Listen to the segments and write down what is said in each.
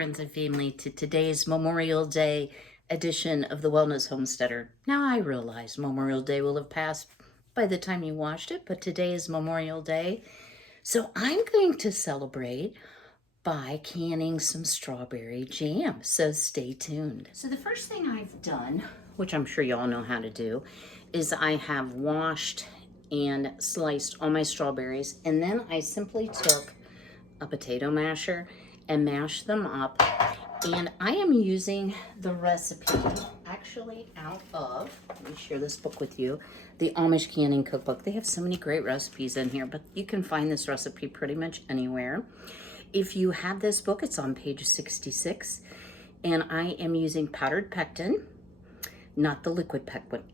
friends and family, to today's Memorial Day edition of the Wellness Homesteader. Now, I realize Memorial Day will have passed by the time you watched it, but today is Memorial Day. So I'm going to celebrate by canning some strawberry jam. So stay tuned. So the first thing I've done, which I'm sure y'all know how to do, is I have washed and sliced all my strawberries, and then I simply took a potato masher and mash them up. And I am using the recipe actually out of, let me share this book with you, the Amish Canning Cookbook. They have so many great recipes in here, but you can find this recipe pretty much anywhere. If you have this book, it's on page 66, and I am using powdered pectin, not the liquid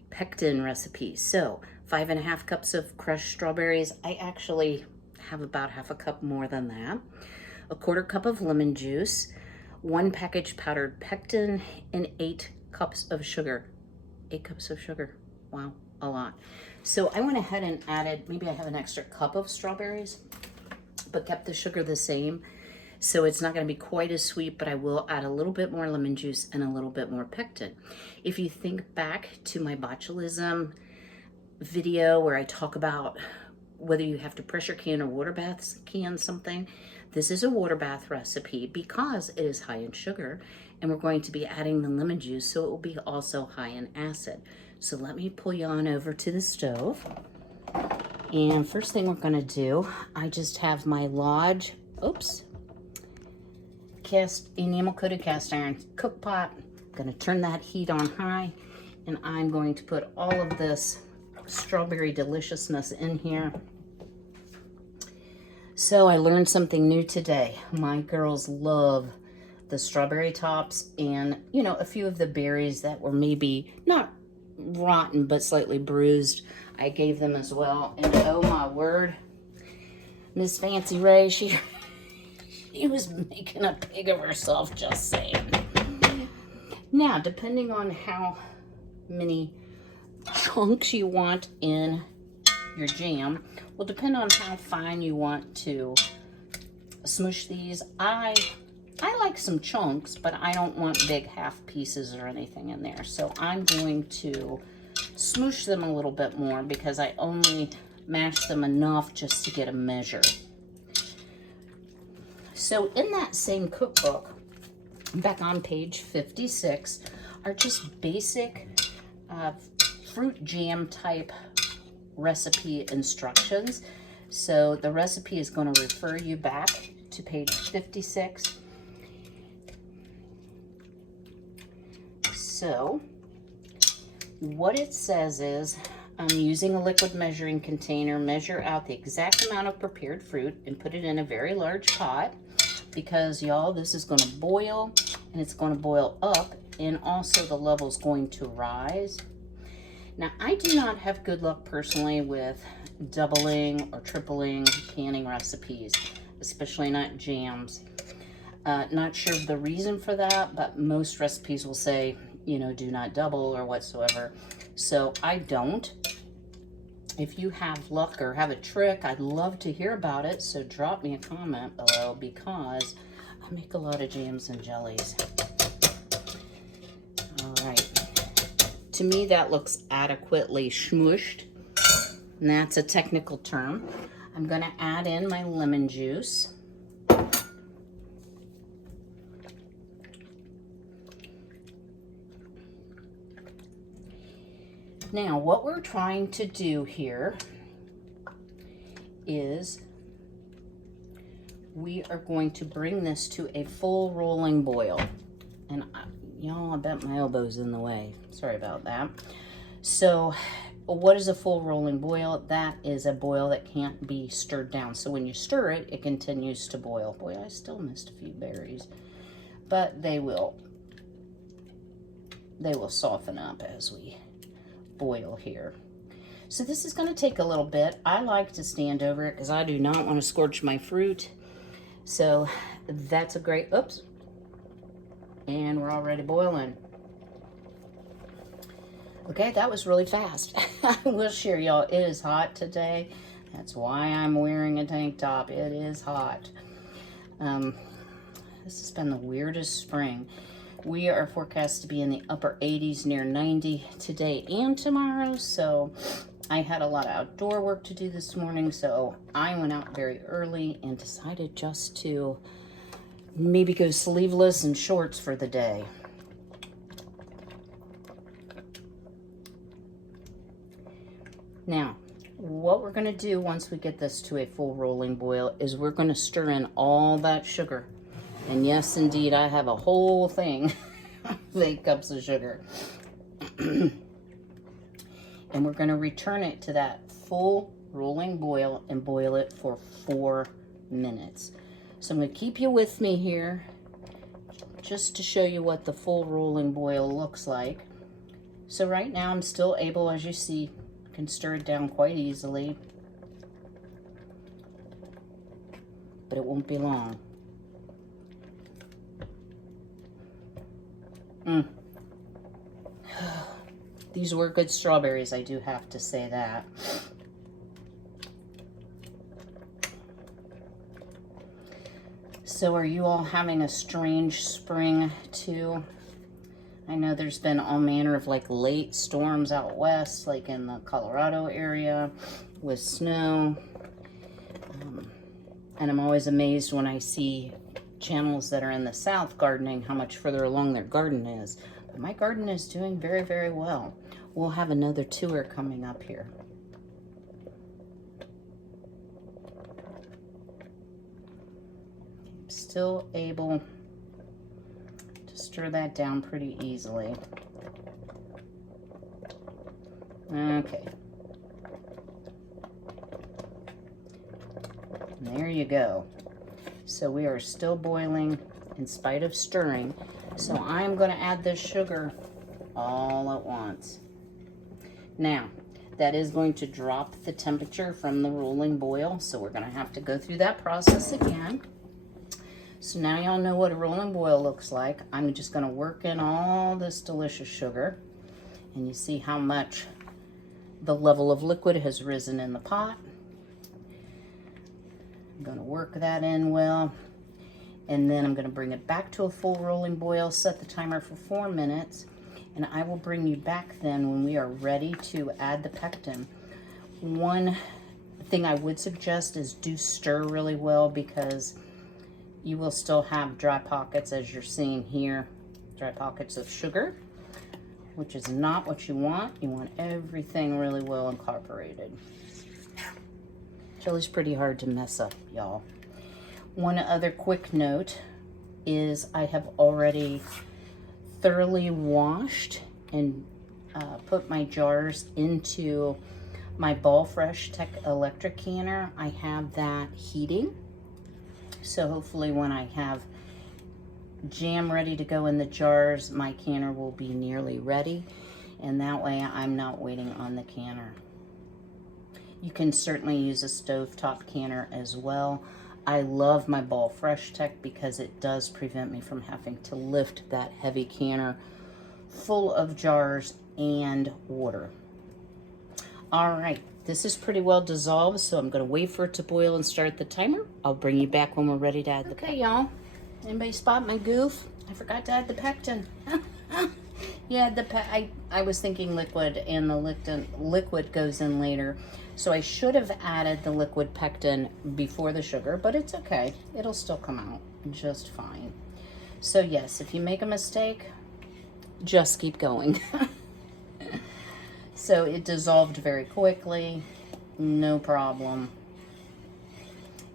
pectin recipe. So 5.5 cups of crushed strawberries. I actually have about half a cup more than that. A 1/4 cup of lemon juice, 1 package powdered pectin, and 8 cups of sugar. 8 cups of sugar. Wow, a lot. So I went ahead and added, maybe I have an extra cup of strawberries, but kept the sugar the same. So it's not going to be quite as sweet, but I will add a little bit more lemon juice and a little bit more pectin. If you think back to my botulism video where I talk about whether you have to pressure can or water bath can something, this is a water bath recipe because it is high in sugar, and we're going to be adding the lemon juice, so it will be also high in acid. So let me pull you on over to the stove. And first thing we're gonna do, I just have my Lodge, enamel coated cast iron cook pot. I'm gonna turn that heat on high, and I'm going to put all of this strawberry deliciousness in here. So I learned something new today. My girls love the strawberry tops and, you know, a few of the berries that were maybe not rotten but slightly bruised. I gave them as well. And oh my word, Miss Fancy Ray, she was making a pig of herself, just saying. Now, depending on how many chunks you want in your jam will depend on how fine you want to smoosh these. I like some chunks, but I don't want big half pieces or anything in there. So I'm going to smoosh them a little bit more because I only mash them enough just to get a measure. So in that same cookbook, back on page 56, are just basic fruit jam type recipe instructions. So the recipe is going to refer you back to page 56. So what it says is, I'm using a liquid measuring container, measure out the exact amount of prepared fruit and put it in a very large pot, because y'all, this is going to boil, and it's going to boil up, and also the level's going to rise. Now, I do not have good luck personally with doubling or tripling canning recipes, especially not jams. Not sure of the reason for that, but most recipes will say, you know, do not double or whatsoever. So I don't. If you have luck or have a trick, I'd love to hear about it. So drop me a comment below, because I make a lot of jams and jellies. All right. To me, that looks adequately smooshed, and that's a technical term. I'm going to add in my lemon juice. Now, what we're trying to do here is we are going to bring this to a full rolling boil. And y'all, I bet my elbow's in the way. Sorry about that. So what is a full rolling boil? That is a boil that can't be stirred down. So when you stir it, it continues to boil. Boy, I still missed a few berries, but they will soften up as we boil here. So this is going to take a little bit. I like to stand over it because I do not want to scorch my fruit. So that's a great, and we're already boiling. Okay, that was really fast. I will share, y'all, it is hot today. That's why I'm wearing a tank top. It is hot. This has been the weirdest spring. We are forecast to be in the upper 80s, near 90 today and tomorrow. So I had a lot of outdoor work to do this morning. So I went out very early and decided just to maybe go sleeveless and shorts for the day. Now, what we're going to do once we get this to a full rolling boil is we're going to stir in all that sugar. And yes, indeed, I have a whole thing of 8 cups of sugar. And we're going to return it to that full rolling boil and boil it for 4 minutes. So I'm going to keep you with me here just to show you what the full rolling boil looks like. So right now I'm still able, as you see, can stir it down quite easily, but it won't be long. These were good strawberries, I do have to say that. So are you all having a strange spring too? I know there's been all manner of like late storms out west, like in the Colorado area with snow. And I'm always amazed when I see channels that are in the south gardening, how much further along their garden is. But my garden is doing very, very well. We'll have another tour coming up here. I'm still able to stir that down pretty easily. Okay. And there you go. So we are still boiling in spite of stirring. So I'm going to add this sugar all at once. Now, that is going to drop the temperature from the rolling boil. So we're going to have to go through that process again. So now y'all know what a rolling boil looks like. I'm just going to work in all this delicious sugar. And you see how much the level of liquid has risen in the pot. I'm going to work that in well. And then I'm going to bring it back to a full rolling boil, set the timer for 4 minutes. And I will bring you back then when we are ready to add the pectin. One thing I would suggest is do stir really well, because you will still have dry pockets, as you're seeing here, dry pockets of sugar, which is not what you want. You want everything really well incorporated. Chili's pretty hard to mess up, y'all. One other quick note is I have already thoroughly washed and put my jars into my Ball Fresh Tech electric canner. I have that heating. So hopefully when I have jam ready to go in the jars, my canner will be nearly ready. And that way I'm not waiting on the canner. You can certainly use a stovetop canner as well. I love my Ball Fresh Tech because it does prevent me from having to lift that heavy canner full of jars and water. All right, this is pretty well dissolved, so I'm going to wait for it to boil and start the timer. I'll bring you back when we're ready to add the pectin. Okay, y'all. Anybody spot my goof? I forgot to add the pectin. Yeah, I was thinking liquid, and the liquid goes in later. So I should have added the liquid pectin before the sugar, but it's okay. It'll still come out just fine. So yes, if you make a mistake, just keep going. So it dissolved very quickly, no problem.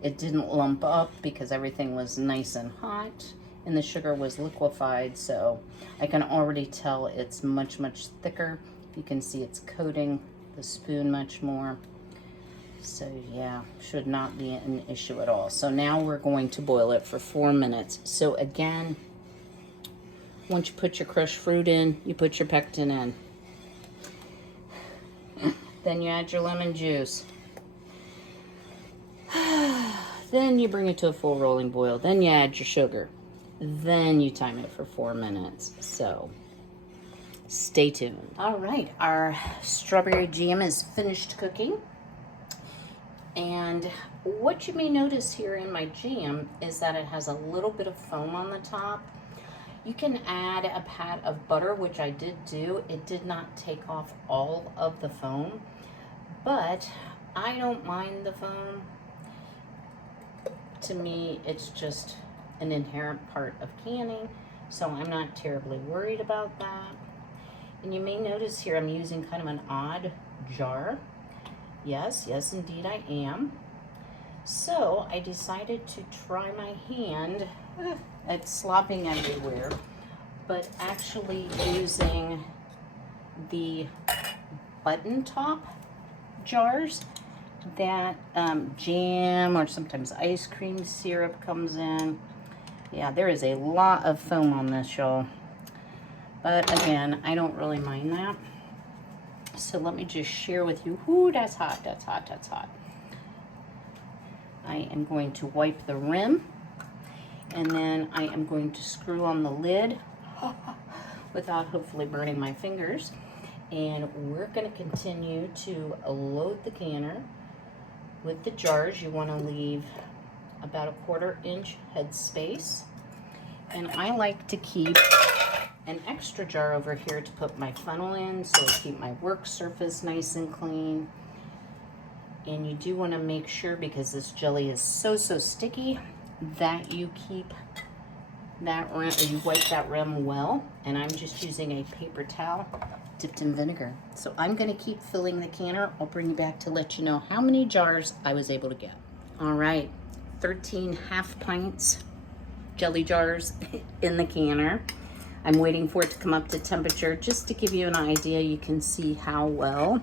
It didn't lump up because everything was nice and hot, and the sugar was liquefied, so I can already tell it's much, much thicker. You can see it's coating the spoon much more. So yeah, should not be an issue at all. So now we're going to boil it for 4 minutes. So again, once you put your crushed fruit in, you put your pectin in. Then you add your lemon juice. Then you bring it to a full rolling boil. Then you add your sugar. Then you time it for 4 minutes. So stay tuned. All right, our strawberry jam is finished cooking. And what you may notice here in my jam is that it has a little bit of foam on the top. You can add a pat of butter, which I did do. It did not take off all of the foam, but I don't mind the foam. To me, it's just an inherent part of canning, so I'm not terribly worried about that. And you may notice here I'm using kind of an odd jar. Yes, indeed I am. So I decided to try my hand. It's slopping everywhere, but actually using the button top jars that jam or sometimes ice cream syrup comes in. Yeah, there is a lot of foam on this, y'all. But again, I don't really mind that. So let me just share with you. Ooh, that's hot, that's hot, that's hot. I am going to wipe the rim, and then I am going to screw on the lid without hopefully burning my fingers. And we're going to continue to load the canner with the jars. You want to leave about a 1/4 inch head space. And I like to keep an extra jar over here to put my funnel in, so I keep my work surface nice and clean. And you do want to make sure, because this jelly is so sticky, that you keep that rim, or you wipe that rim well. And I'm just using a paper towel dipped in vinegar. So I'm going to keep filling the canner. I'll bring you back to let you know how many jars I was able to get. All right, 13 half pints jelly jars in the canner. I'm waiting for it to come up to temperature just to give you an idea. You can see how well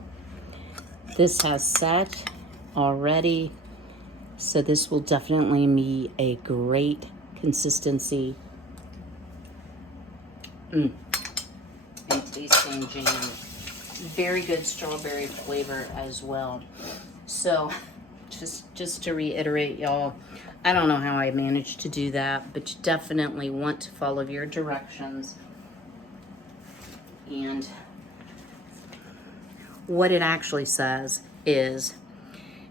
this has set already. So this will definitely be a great consistency. And tasting jam. Very good strawberry flavor as well. So just to reiterate, y'all, I don't know how I managed to do that, but you definitely want to follow your directions. And what it actually says is,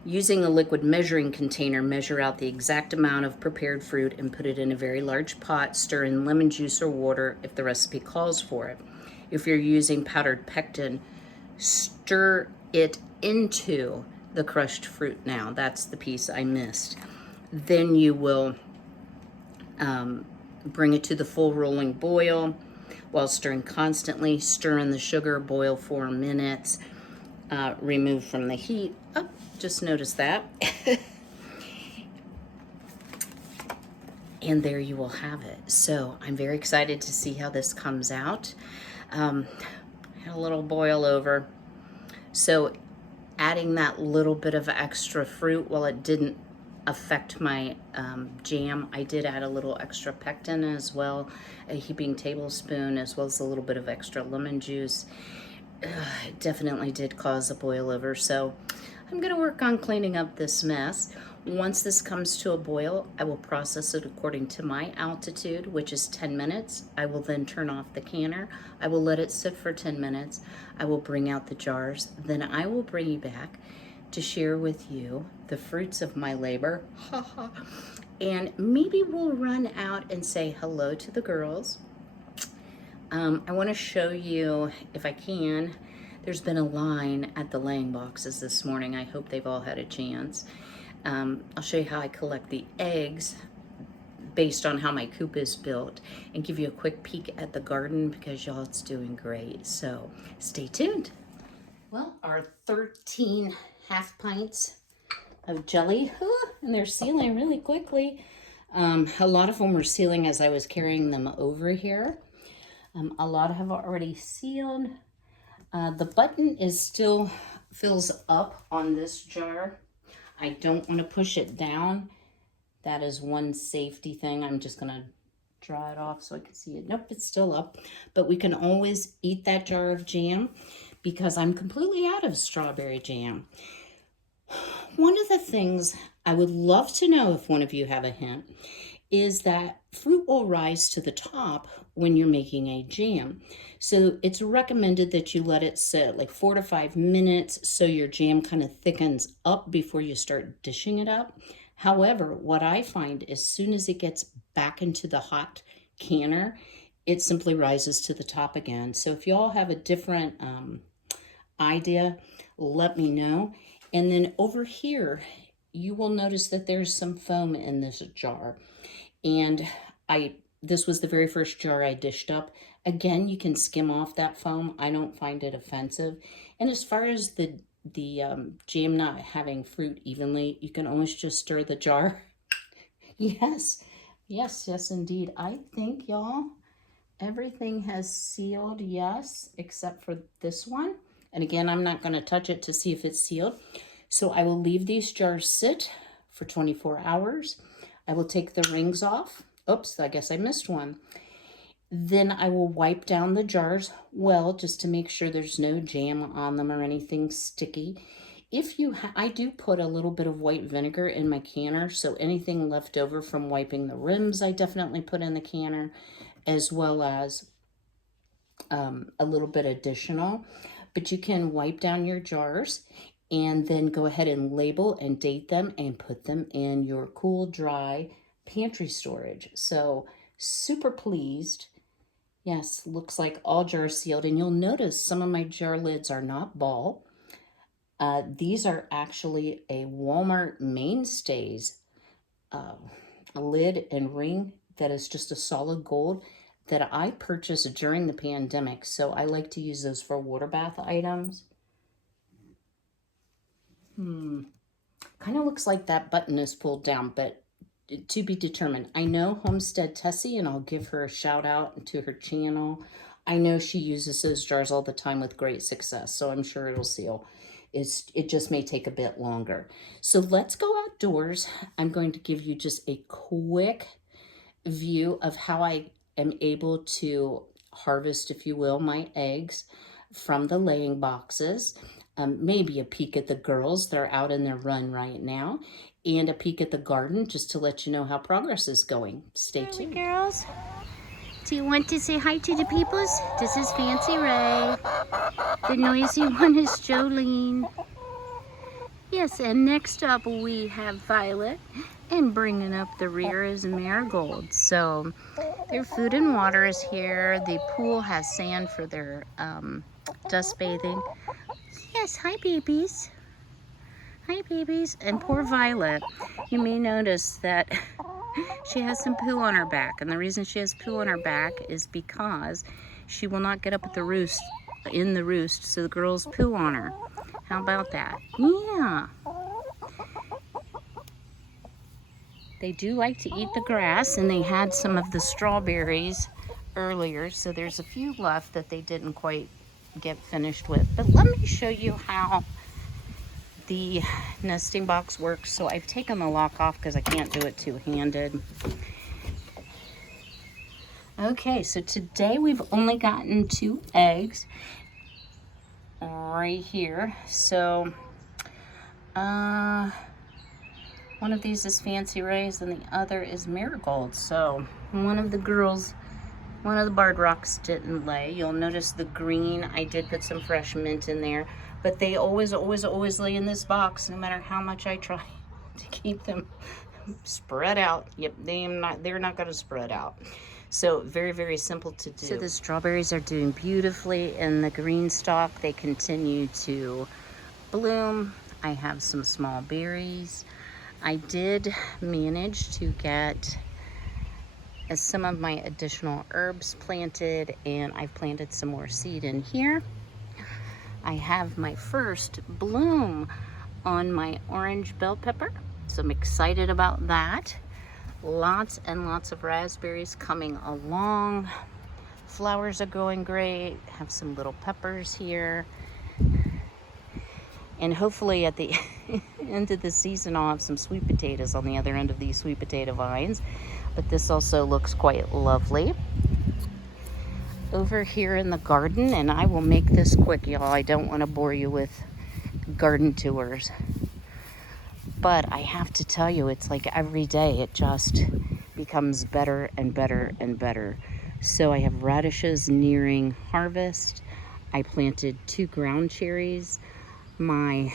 using a liquid measuring container, measure out the exact amount of prepared fruit and put it in a very large pot. Stir in lemon juice or water if the recipe calls for it. If you're using powdered pectin, stir it into the crushed fruit. Now, that's the piece I missed. Then you will bring it to the full rolling boil while stirring constantly. Stir in the sugar, boil 4 minutes. Remove from the heat. Oh, just notice that. And there you will have it. So I'm very excited to see how this comes out. Had a little boil over. So adding that little bit of extra fruit, while it didn't affect my jam, I did add a little extra pectin as well, a heaping tablespoon, as well as a little bit of extra lemon juice. It definitely did cause a boil over, so I'm going to work on cleaning up this mess. Once this comes to a boil, I will process it according to my altitude, which is 10 minutes. I will then turn off the canner. I will let it sit for 10 minutes. I will bring out the jars. Then I will bring you back to share with you the fruits of my labor. And maybe we'll run out and say hello to the girls. I want to show you, if I can, there's been a line at the laying boxes this morning. I hope they've all had a chance. I'll show you how I collect the eggs based on how my coop is built, and give you a quick peek at the garden, because y'all, it's doing great. So stay tuned. Well, our 13 half pints of jelly, and they're sealing really quickly. A lot of them were sealing as I was carrying them over here. A lot have already sealed. The button is still fills up on this jar. I don't want to push it down. That is one safety thing. I'm just going to draw it off so I can see it. Nope, it's still up. But we can always eat that jar of jam, because I'm completely out of strawberry jam. One of the things I would love to know, if one of you have a hint, is that fruit will rise to the top when you're making a jam. So it's recommended that you let it sit like 4 to 5 minutes so your jam kind of thickens up before you start dishing it up. However, what I find as soon as it gets back into the hot canner, it simply rises to the top again. So if y'all have a different idea, let me know. And then over here, you will notice that there's some foam in this jar. And this was the very first jar I dished up. Again, you can skim off that foam. I don't find it offensive. And as far as the jam not having fruit evenly, you can always just stir the jar. Yes, yes, indeed. I think, y'all, everything has sealed, yes, except for this one. And again, I'm not going to touch it to see if it's sealed. So I will leave these jars sit for 24 hours. I will take the rings off. Oops, I guess I missed one. Then I will wipe down the jars well, just to make sure there's no jam on them or anything sticky. If you, I do put a little bit of white vinegar in my canner, so anything left over from wiping the rims, I definitely put in the canner, as well as a little bit additional. But you can wipe down your jars and then go ahead and label and date them and put them in your cool, dry pantry storage. So super pleased. Yes, looks like all jars sealed. And you'll notice some of my jar lids are not ball. These are actually a Walmart Mainstays lid and ring that is just a solid gold that I purchased during the pandemic. So I like to use those for water bath items. Kind of looks like that button is pulled down, but to be determined. I know Homestead Tessie, and I'll give her a shout out to her channel. I know she uses those jars all the time with great success, so I'm sure it'll seal. It just may take a bit longer. So let's go outdoors. I'm going to give you just a quick view of how I am able to harvest, if you will, my eggs from the laying boxes. Maybe a peek at the girls. They're out in their run right now. And a peek at the garden just to let you know how progress is going. Stay tuned. Girls, do you want to say hi to the peoples? This is Fancy Ray. The noisy one is Jolene. Yes, and next up we have Violet. And bringing up the rear is Marigold. So their food and water is here. The pool has sand for their dust bathing. Yes, hi babies. Hi babies. And poor Violet, you may notice that she has some poo on her back. And the reason she has poo on her back is because she will not get up at the roost, in the roost, so the girls poo on her. How about that? Yeah. They do like to eat the grass, and they had some of the strawberries earlier, so there's a few left that they didn't quite get finished with. But let me show you how the nesting box works. So I've taken the lock off because I can't do it two-handed. Okay, so today we've only gotten 2 eggs right here. So one of these is Fancy Ray's and the other is Marigold. So one of the girls, one of the barred rocks didn't lay. You'll notice the green, I did put some fresh mint in there, but they always lay in this box no matter how much I try to keep them spread out. Yep, they're not going to spread out. So very, very simple to do. So the strawberries are doing beautifully in the green stalk. They continue to bloom. I have some small berries. I did manage to get some of my additional herbs planted, and I've planted some more seed in here. I have my first bloom on my orange bell pepper, so I'm excited about that. Lots and lots of raspberries coming along. Flowers are going great. Have some little peppers here. And hopefully at the end of the season, I'll have some sweet potatoes on the other end of these sweet potato vines. But this also looks quite lovely. Over here in the garden, and I will make this quick, y'all. I don't want to bore you with garden tours. But I have to tell you, it's like every day it just becomes better and better and better. So I have radishes nearing harvest. I planted 2 ground cherries. My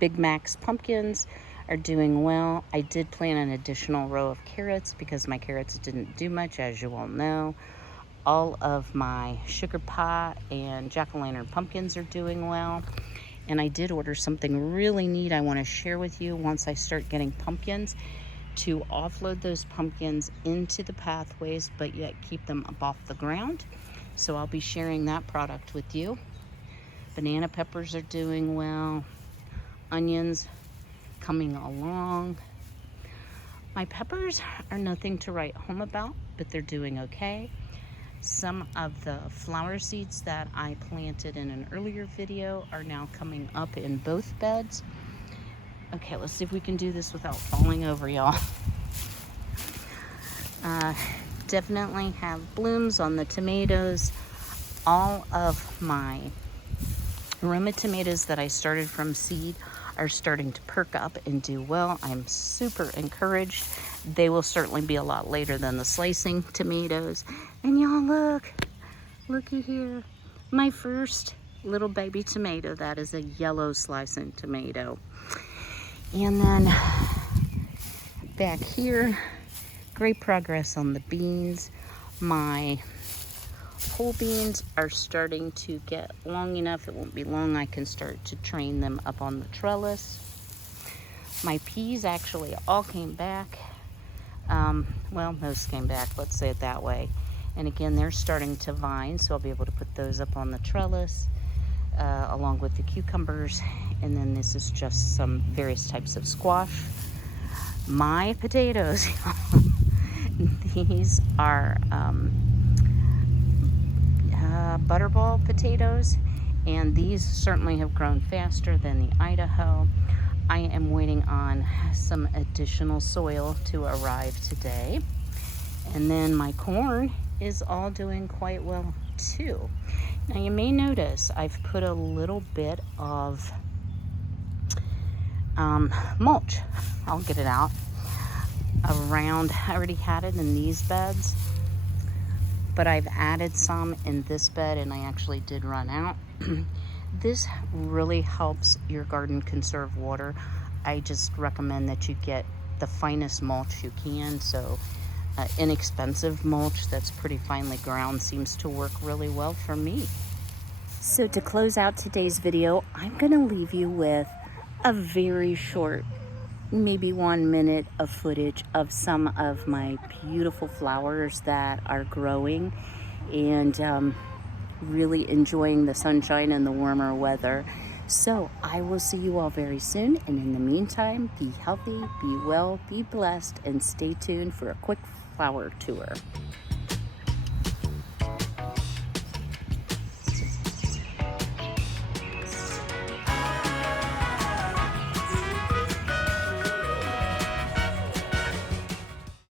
Big Mac's pumpkins are doing well. I did plant an additional row of carrots because my carrots didn't do much, as you all know. All of my sugar pie and jack-o'-lantern pumpkins are doing well. And I did order something really neat I want to share with you once I start getting pumpkins, to offload those pumpkins into the pathways but yet keep them up off the ground. So I'll be sharing that product with you. Banana peppers are doing well. Onions coming along. My peppers are nothing to write home about, but they're doing okay. Some of the flower seeds that I planted in an earlier video are now coming up in both beds. Okay, let's see if we can do this without falling over, y'all. Definitely have blooms on the tomatoes. All of my Roma tomatoes that I started from seed are starting to perk up and do well. I'm super encouraged. They will certainly be a lot later than the slicing tomatoes. And y'all looky here. My first little baby tomato, that is a yellow slicing tomato. And then back here, great progress on the beans. My pole beans are starting to get long enough. It won't be long I can start to train them up on the trellis. My peas actually all came back. Well, most came back, let's say it that way. And again, they're starting to vine, so I'll be able to put those up on the trellis along with the cucumbers. And then this is just some various types of squash. My potatoes, these are butterball potatoes, and these certainly have grown faster than the Idaho. I am waiting on some additional soil to arrive today. And then my corn is all doing quite well too. Now you may notice I've put a little bit of mulch, I'll get it out, around. I already had it in these beds, but I've added some in this bed, and I actually did run out. This really helps your garden conserve water. I just recommend that you get the finest mulch you can. So inexpensive mulch that's pretty finely ground seems to work really well for me. So to close out today's video, I'm gonna leave you with a very short, maybe 1 minute of footage of some of my beautiful flowers that are growing and really enjoying the sunshine and the warmer weather. So I will see you all very soon, and in the meantime, be healthy, be well, be blessed, and stay tuned for a quick flower tour.